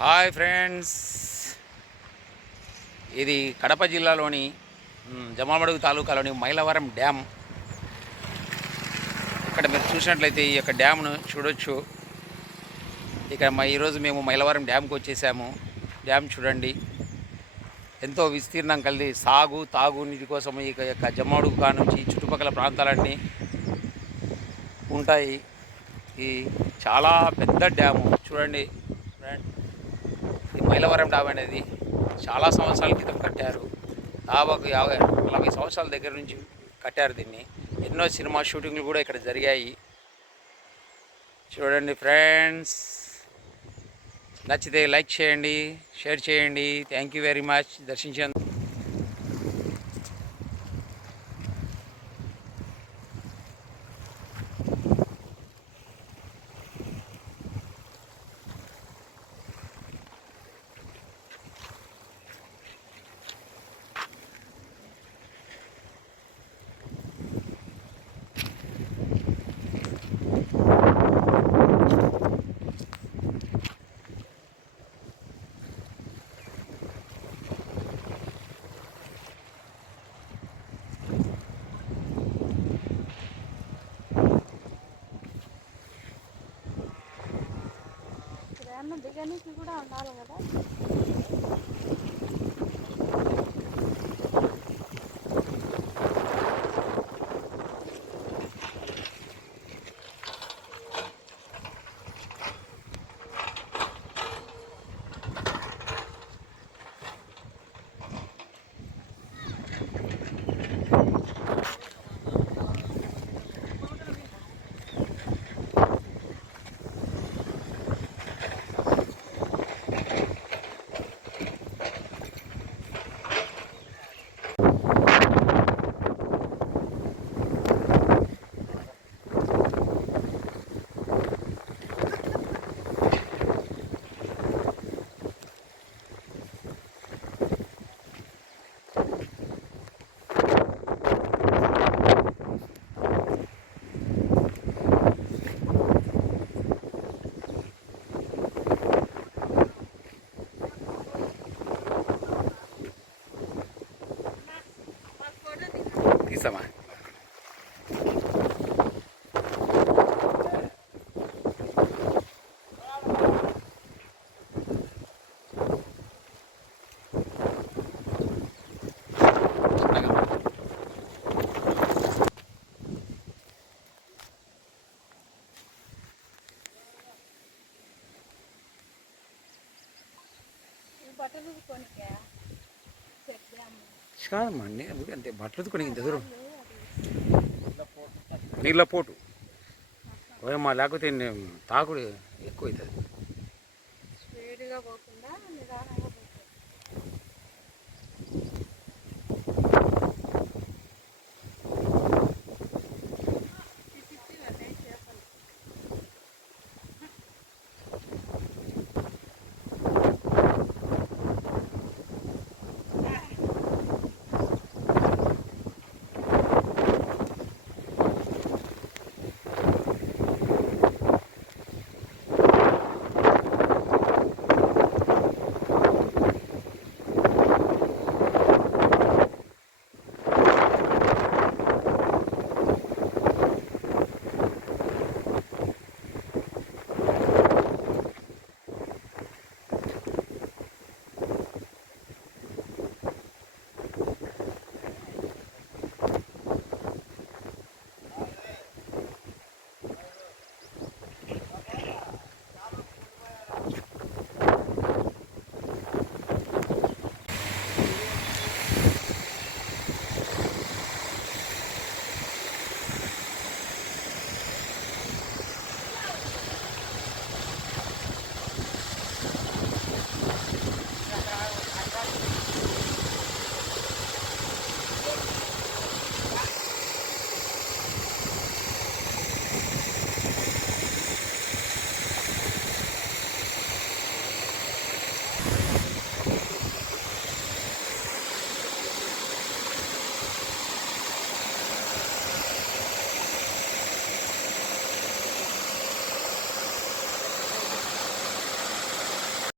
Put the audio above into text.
Hi friends. ఇది కడప జిల్లాలోని జమామడుగు తాలూకాలోని Mylavaram dam. ఇక్కడ మీరు చూసినట్లయితే ఈ యొక్క డ్యామ్ను చూడొచ్చు. ఇక్కడ మా ఈరోజు మేము మైలవరం డ్యామ్కి వచ్చేసాము. డ్యామ్ చూడండి. ఎంతో విస్తీర్ణం కలిగి సాగు తాగు నీటి కోసం ఈ యొక్క జమ్మడుగు కానుంచి చుట్టుపక్కల ప్రాంతాలన్నీ ఉంటాయి. ఈ చాలా పెద్ద డ్యాము. చూడండి. మైలవరం డ్యామ్ అనేది చాలా సంవత్సరాల క్రితం కట్టారు. దాదాపు యాభై నలభై సంవత్సరాల దగ్గర నుంచి కట్టారు దీన్ని. ఎన్నో సినిమా షూటింగ్లు కూడా ఇక్కడ జరిగాయి. చూడండి ఫ్రెండ్స్. నచ్చితే లైక్ చేయండి షేర్ చేయండి. థ్యాంక్ యూ వెరీ మచ్ దర్శించేందుకు ఏమన్నా దిగనీకి కూడా ఉండాలి కదా sama. Bottle. కాదమ్మా నే- అంతే బట్టలు కొని ఇంత దూరం నీళ్ళ పోటు. పోయమ్మా లేకపోతే తాకుడు ఎక్కువ అవుతుంది స్పీడ్గా పోకుండా